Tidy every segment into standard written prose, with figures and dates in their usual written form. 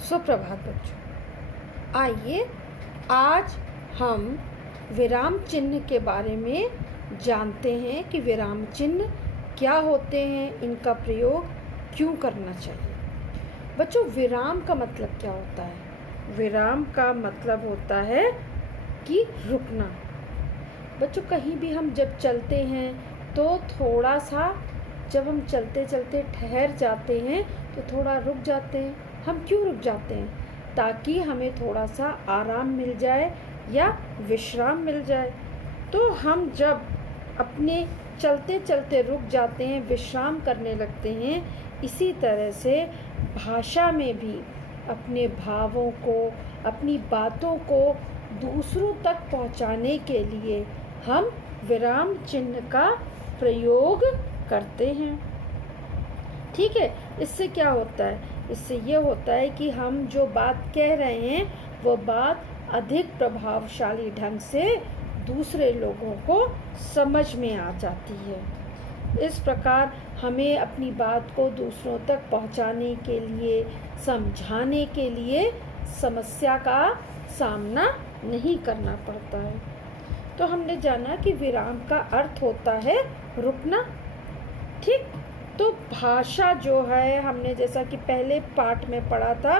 सुप्रभात बच्चों। आइए आज हम विराम चिन्ह के बारे में जानते हैं कि विराम चिन्ह क्या होते हैं, इनका प्रयोग क्यों करना चाहिए। बच्चों, विराम का मतलब क्या होता है? विराम का मतलब होता है कि रुकना। बच्चों, कहीं भी हम जब चलते हैं तो थोड़ा सा जब हम चलते चलते ठहर जाते हैं तो थोड़ा रुक जाते हैं। हम क्यों रुक जाते हैं? ताकि हमें थोड़ा सा आराम मिल जाए या विश्राम मिल जाए। तो हम जब अपने चलते चलते रुक जाते हैं, विश्राम करने लगते हैं, इसी तरह से भाषा में भी अपने भावों को, अपनी बातों को दूसरों तक पहुंचाने के लिए हम विराम चिन्ह का प्रयोग करते हैं। ठीक है, इससे क्या होता है? इससे ये होता है कि हम जो बात कह रहे हैं वो बात अधिक प्रभावशाली ढंग से दूसरे लोगों को समझ में आ जाती है। इस प्रकार हमें अपनी बात को दूसरों तक पहुंचाने के लिए, समझाने के लिए समस्या का सामना नहीं करना पड़ता है। तो हमने जाना कि विराम का अर्थ होता है रुकना। ठीक, तो भाषा जो है, हमने जैसा कि पहले पाठ में पढ़ा था,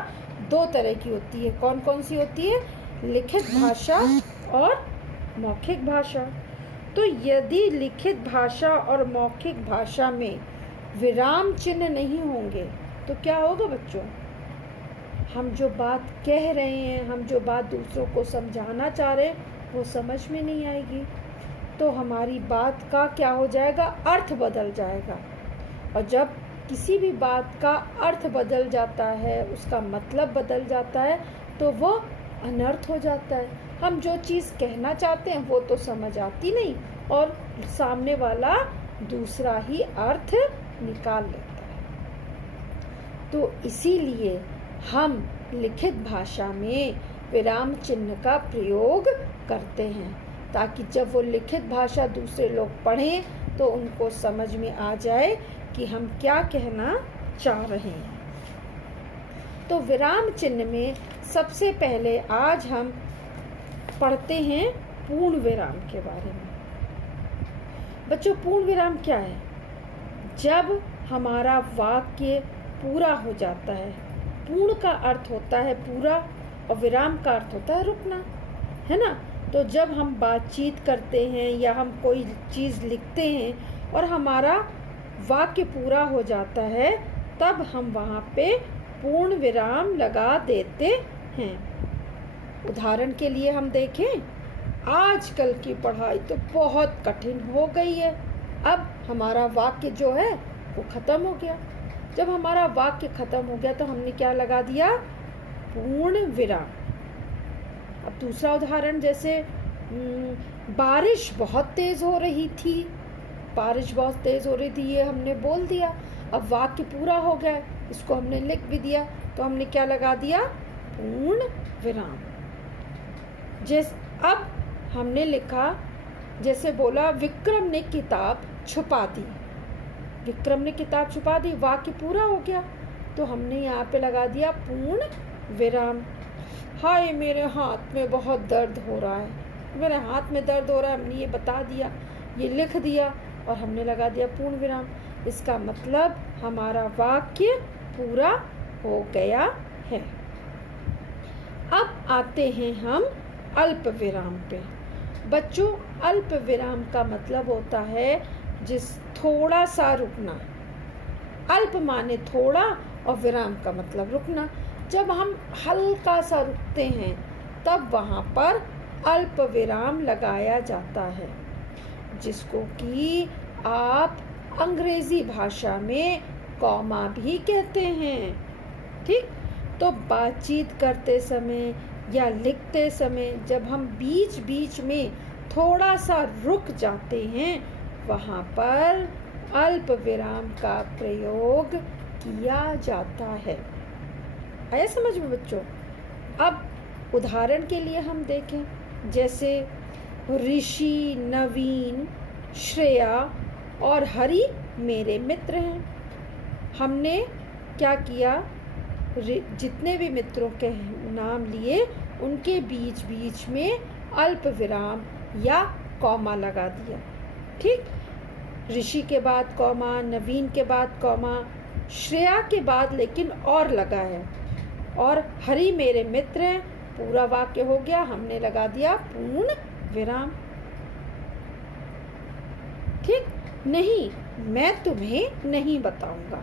दो तरह की होती है। कौन कौन सी होती है? लिखित भाषा और मौखिक भाषा। तो यदि लिखित भाषा और मौखिक भाषा में विराम चिन्ह नहीं होंगे तो क्या होगा बच्चों? हम जो बात कह रहे हैं, हम जो बात दूसरों को समझाना चाह रहे हैं, वो समझ में नहीं आएगी। तो हमारी बात का क्या हो जाएगा? अर्थ बदल जाएगा। और जब किसी भी बात का अर्थ बदल जाता है, उसका मतलब बदल जाता है, तो वो अनर्थ हो जाता है। हम जो चीज़ कहना चाहते हैं वो तो समझ आती नहीं और सामने वाला दूसरा ही अर्थ निकाल लेता है। तो इसीलिए हम लिखित भाषा में विराम चिन्ह का प्रयोग करते हैं, ताकि जब वो लिखित भाषा दूसरे लोग पढ़ें तो उनको समझ में आ जाए कि हम क्या कहना चाह रहे हैं। तो विराम चिन्ह में सबसे पहले आज हम पढ़ते हैं पूर्ण विराम के बारे में। बच्चों, पूर्ण विराम क्या है? जब हमारा वाक्य पूरा हो जाता है। पूर्ण का अर्थ होता है पूरा और विराम का अर्थ होता है रुकना, है ना? तो जब हम बातचीत करते हैं या हम कोई चीज़ लिखते हैं और हमारा वाक्य पूरा हो जाता है, तब हम वहाँ पे पूर्ण विराम लगा देते हैं। उदाहरण के लिए हम देखें, आजकल की पढ़ाई तो बहुत कठिन हो गई है। अब हमारा वाक्य जो है वो ख़त्म हो गया। जब हमारा वाक्य ख़त्म हो गया तो हमने क्या लगा दिया? पूर्ण विराम। अब दूसरा उदाहरण, जैसे बारिश बहुत तेज़ हो रही थी। बारिश बहुत तेज़ हो रही थी, ये हमने बोल दिया। अब वाक्य पूरा हो गया, इसको हमने लिख भी दिया, तो हमने क्या लगा दिया? पूर्ण विराम। अब हमने लिखा, जैसे बोला विक्रम ने किताब छुपा दी। विक्रम ने किताब छुपा दी, वाक्य पूरा हो गया, तो हमने यहाँ पे लगा दिया पूर्ण विराम। हाय, मेरे हाथ में बहुत दर्द हो रहा है। मेरे हाथ में दर्द हो रहा है, हमने ये बता दिया, ये लिख दिया और हमने लगा दिया पूर्ण विराम। इसका मतलब हमारा वाक्य पूरा हो गया है। अब आते हैं हम अल्प विराम पे। बच्चों, अल्प विराम का मतलब होता है थोड़ा सा रुकना। अल्प माने थोड़ा और विराम का मतलब रुकना। जब हम हल्का सा रुकते हैं तब वहाँ पर अल्प विराम लगाया जाता है, जिसको कि आप अंग्रेज़ी भाषा में कॉमा भी कहते हैं। ठीक, तो बातचीत करते समय या लिखते समय जब हम बीच बीच में थोड़ा सा रुक जाते हैं, वहाँ पर अल्प विराम का प्रयोग किया जाता है। आया समझ में बच्चों? अब उदाहरण के लिए हम देखें, जैसे ऋषि, नवीन, श्रेया और हरि मेरे मित्र हैं। हमने क्या किया? जितने भी मित्रों के नाम लिए उनके बीच बीच में अल्प विराम या कॉमा लगा दिया। ठीक, ऋषि के बाद कॉमा, नवीन के बाद कॉमा, श्रेया के बाद लेकिन और लगा है। और हरि मेरे मित्र हैं, पूरा वाक्य हो गया, हमने लगा दिया पूर्ण विराम। ठीक, नहीं, मैं तुम्हें नहीं बताऊंगा।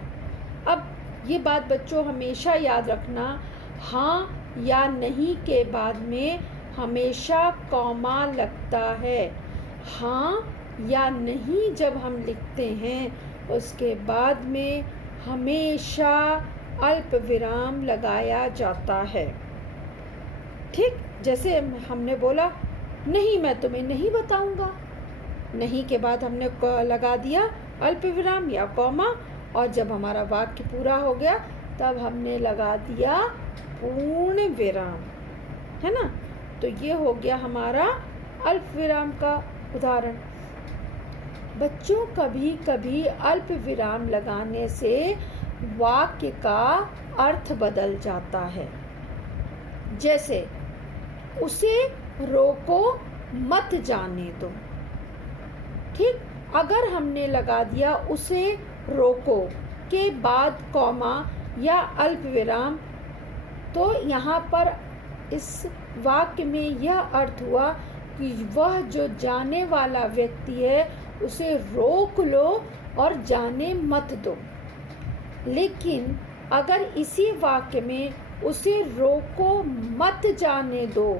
अब ये बात बच्चों हमेशा याद रखना, हाँ या नहीं के बाद में हमेशा कॉमा लगता है। हाँ या नहीं जब हम लिखते हैं उसके बाद में हमेशा अल्प विराम लगाया जाता है। ठीक, जैसे हमने बोला नहीं, मैं तुम्हें नहीं बताऊंगा, नहीं के बाद हमने लगा दिया अल्प विराम या कॉमा, और जब हमारा वाक्य पूरा हो गया तब हमने लगा दिया पूर्ण विराम, है ना। तो ये हो गया हमारा अल्प विराम का उदाहरण। बच्चों, कभी कभी अल्प विराम लगाने से वाक्य का अर्थ बदल जाता है। जैसे उसे रोको मत जाने दो। ठीक, अगर हमने लगा दिया उसे रोको के बाद कॉमा या अल्प विराम, तो यहाँ पर इस वाक्य में यह अर्थ हुआ कि वह जो जाने वाला व्यक्ति है उसे रोक लो और जाने मत दो। लेकिन अगर इसी वाक्य में उसे रोको मत जाने दो,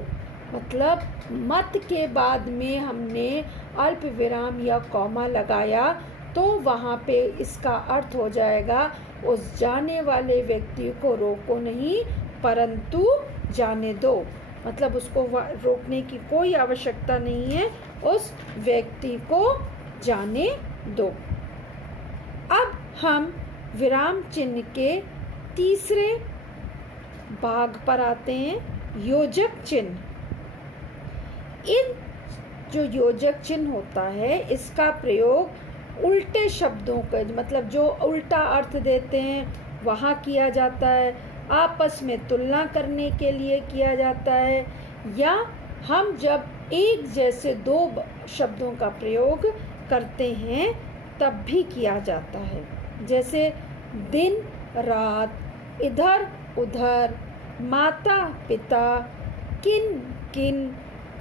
मतलब मत के बाद में हमने अल्प विराम या कॉमा लगाया, तो वहाँ पे इसका अर्थ हो जाएगा उस जाने वाले व्यक्ति को रोको नहीं परंतु जाने दो। मतलब उसको रोकने की कोई आवश्यकता नहीं है, उस व्यक्ति को जाने दो। अब हम विराम चिन्ह के तीसरे भाग पर आते हैं, योजक चिन्ह। इन जो योजक चिन्ह होता है इसका प्रयोग उल्टे शब्दों का, मतलब जो उल्टा अर्थ देते हैं वहाँ किया जाता है, आपस में तुलना करने के लिए किया जाता है, या हम जब एक जैसे दो शब्दों का प्रयोग करते हैं तब भी किया जाता है। जैसे दिन रात, इधर उधर, माता पिता, किन किन।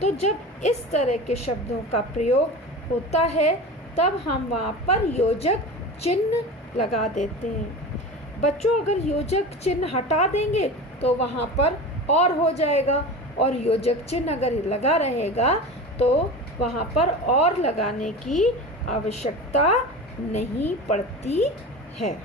तो जब इस तरह के शब्दों का प्रयोग होता है तब हम वहाँ पर योजक चिन्ह लगा देते हैं। बच्चों, अगर योजक चिन्ह हटा देंगे तो वहाँ पर और हो जाएगा, और योजक चिन्ह अगर लगा रहेगा तो वहाँ पर और लगाने की आवश्यकता नहीं पड़ती है।